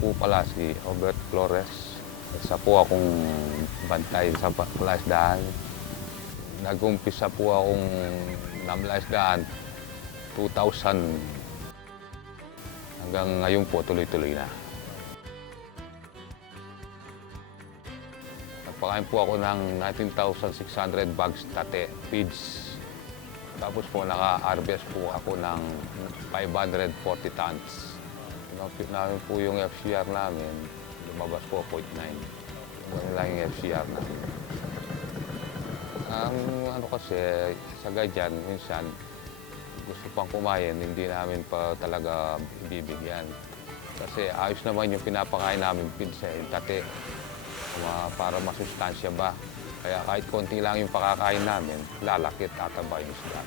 po pala si Robert Flores. Isa po akong bantay sa palaisdaan. Nag-umpisa po akong namlaisdaan 2000 hanggang ngayon po tuloy-tuloy na. Nagpakain po ako ng 19,600 bags tate feeds. Tapos po naka-harvest po ako ng 540 tons. Napit namin po yung FCR namin, lumabas po 0.9. Ganun lang yung FCR namin. Ang ano kasi, sa ganyan, minsan, gusto pang kumain, hindi namin pa talaga ibibigyan. Kasi ayos naman yung pinapakain namin pinsa, yung tate, para masustansya ba. Kaya kahit konti lang yung pakakain namin, lalaki, tataba yung isda.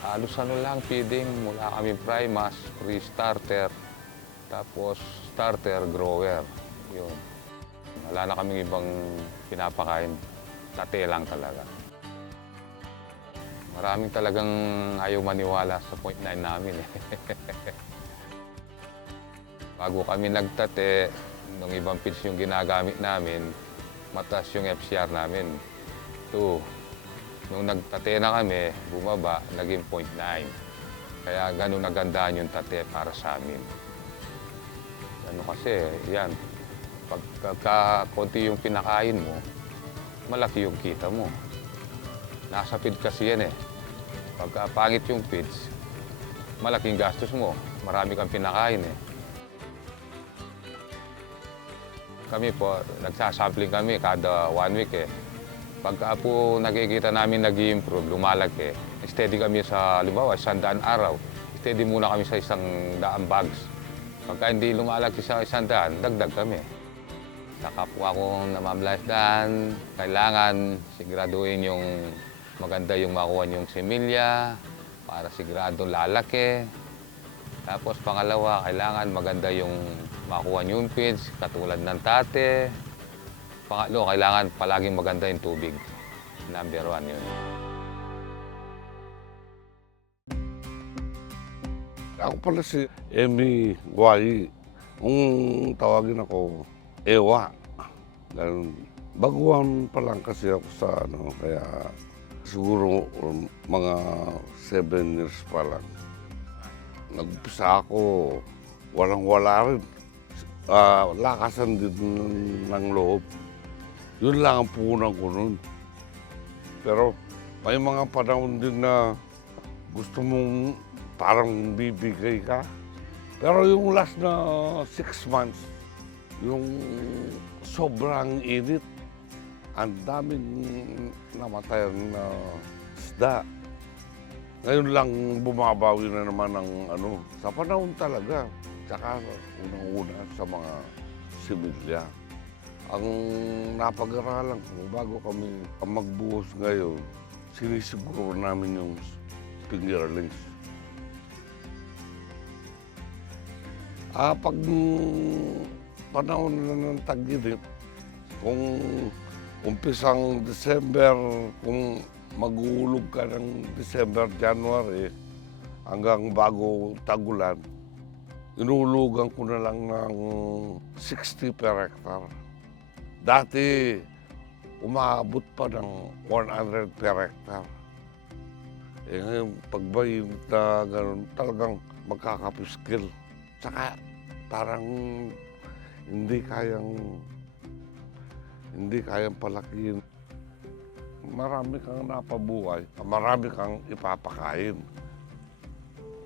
Halos ano lang, feeding, mula kami primas, pre-starter, tapos starter, grower. Yun. Wala na kaming ibang pinapakain, tate lang talaga. Maraming talagang ayaw maniwala sa 0.9 namin. Bago kami nagtate, nung ibang feeds yung ginagamit namin, mataas yung FCR namin. 2. Nung nagtate na kami, bumaba, naging 0.9. Kaya ganun nagandaan yung tate para sa amin. Ano kasi, yan, pagka konti yung pinakain mo, malaki yung kita mo. Nasa feed kasi yan eh. Pagka pangit yung feeds, malaking gastos mo. Marami kang pinakain eh. Kami po, nagsasampling kami kada 1 week eh. Pagka po nakikita namin nag-i-improve, lumalaki, steady kami sa, halimbawa, 100 araw. Steady muna kami sa 100 bags. Pagka hindi lumalaki sa 100, dagdag kami. Saka po akong namamlaisdaan, kailangan siguraduhin yung maganda yung makuha yung similya para sigurado lalaki. Tapos pangalawa, kailangan maganda yung makuha yung feeds, katulad ng tate. Pangatlo, kailangan palaging maganda yung tubig. Number 1 yun. Ako pala si Emmy Guay. Kung tawagin ako, Ewa. Ganun. Baguhan pa lang kasi ako sa ano, kaya siguro mga 7 years pa lang. Nagpisa ako, walang-wala rin. Lakasan din ng loob. Yun lang ang puhunan ko nun. Pero may mga panahon din na gusto mong parang bibigay ka. Pero yung last na 6 months, yung sobrang init, ang daming namatay na isda. Ngayon lang bumabawi na naman ng ano, sa panahon talaga. Tsaka unang-una sa mga similya. Ang napag-aralan ko bago kami magbuhos ngayon, sinisiguro namin yung fingerlings. Pag panahon na ng tag-init, kung umpisang December, kung maghuhulog ka ng December, January, hanggang bago tagulan, inuhulugan ko na lang ng 60 per hectare. Dati, umaabot pa ng 100 per hectare. Ngayon, pagbayin na gano'n, talagang magkakapiskil. Tsaka parang hindi kayang palakihin. Marami kang napabuhay, marami kang ipapakain.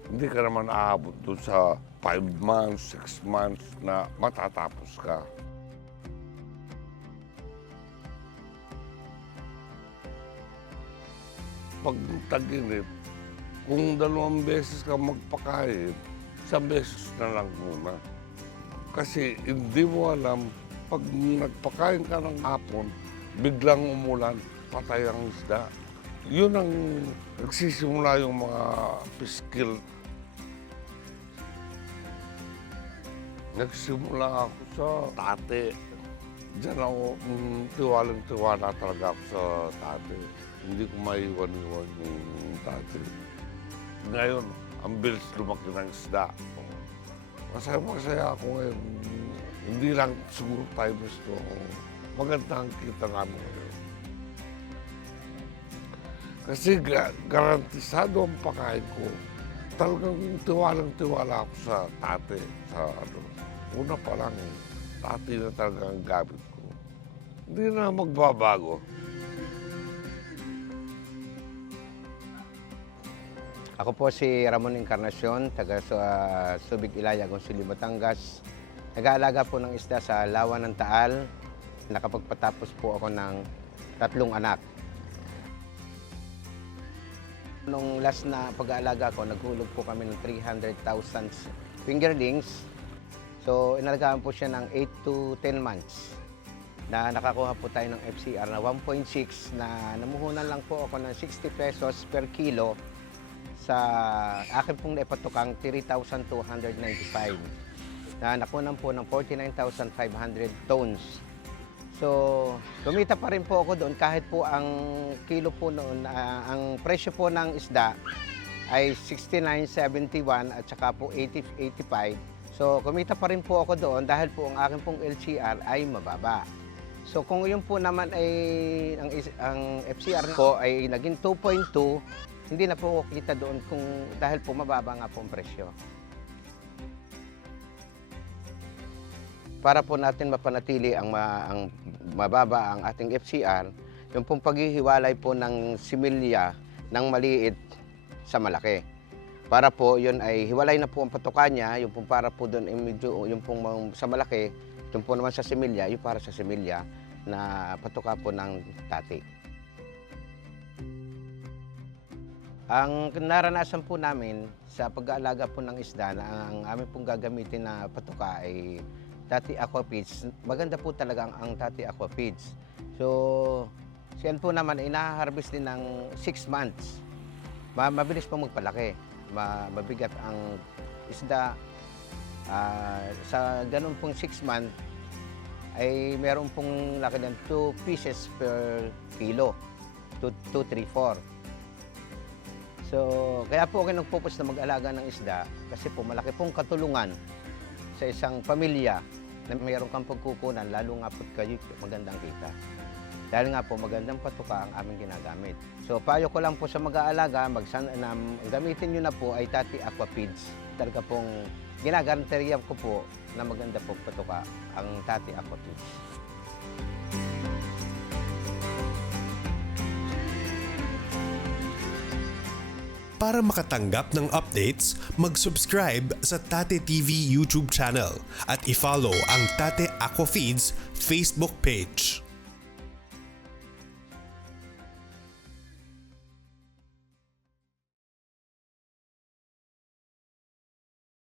Hindi ka naman aabot doon sa 5 months, 6 months na matatapos ka. Pag tag-init, kung 2 beses ka magpakain, 1 beses na lang muna. Kasi hindi mo alam, pag nagpakain ka ng hapon, biglang umulan, patay ang isda. Yun ang nagsisimula yung mga piskil. Nagsimula ako sa tate. Diyan ako, tiwalang-tiwala talaga ako sa tate. Hindi ko maiwan-iwan yung tate. Ngayon, ang bilis lumaki ng isda. Masaya ako ngayon. Hindi lang siguro tayo gusto. Maganda ang kita namin ngayon. Kasi garantisado ang pagkain ko. Talagang tiwalang-tiwala ako sa tate. Una pa lang, tate na talaga ang gamit ko. Hindi na magbabago. Ako po si Ramon Encarnacion, taga Subic, Ilaya, Gonzalo, Batangas. Nag-aalaga po ng isda sa Lawa ng Taal. Nakapagpatapos po ako ng 3 anak. Nung last na pag-aalaga ko, naghulog po kami ng 300,000 fingerlings. So, inalagaan po siya ng 8 to 10 months. Na nakakuha po tayo ng FCR na 1.6 na namuhunan lang po ako ng 60 pesos per kilo sa akin pong naipatukang 3,295 na nakunan po ng 49,500 tons. So, kumita pa rin po ako doon kahit po ang kilo po noon, ang presyo po ng isda ay 69.71 at saka po 80.85. So, kumita pa rin po ako doon dahil po ang akin pong LCR ay mababa. So, kung yun po naman ay ang FCR ko ay naging 2.2, hindi na po kita doon dahil po mababa nga po ang presyo. Para po natin mapanatili ang mababa ang ating FCR, yung pong paghihiwalay po ng similya ng maliit sa malaki. Para po yun ay hiwalay na po ang patuka niya, yung pong para po doon ay medyo, yung pong sa malaki, yung po naman sa similya, yung para sa similya na patuka po ng tati. Ang naranasan po namin sa pag-aalaga po ng isda na ang amin pong gagamitin na patuka ay Tati Aqua Feeds. Maganda po talaga ang Tati Aqua Feeds. So, siyan po naman ay naharvest din ng 6 months. Mabilis po magpalaki. Mabigat ang isda. Sa ganun pong 6 months ay meron pong laki ng 2 pieces per kilo. 2, 3, 4. So, kaya po ako nagpupus na mag-alaga ng isda kasi po malaki pong katulungan sa isang pamilya na mayroon kang pagkukunan, lalo nga po kayo magandang kita. Dahil nga po magandang patuka ang aming ginagamit. So, payo ko lang po sa mag-aalaga, gamitin nyo na po ay Tati Aqua Feeds. Talaga pong ginagaranteriya ko po na maganda po patuka ang Tati Aqua Feeds. Para makatanggap ng updates, mag-subscribe sa Tate TV YouTube channel at i-follow ang Tate Aqua Feeds Facebook page.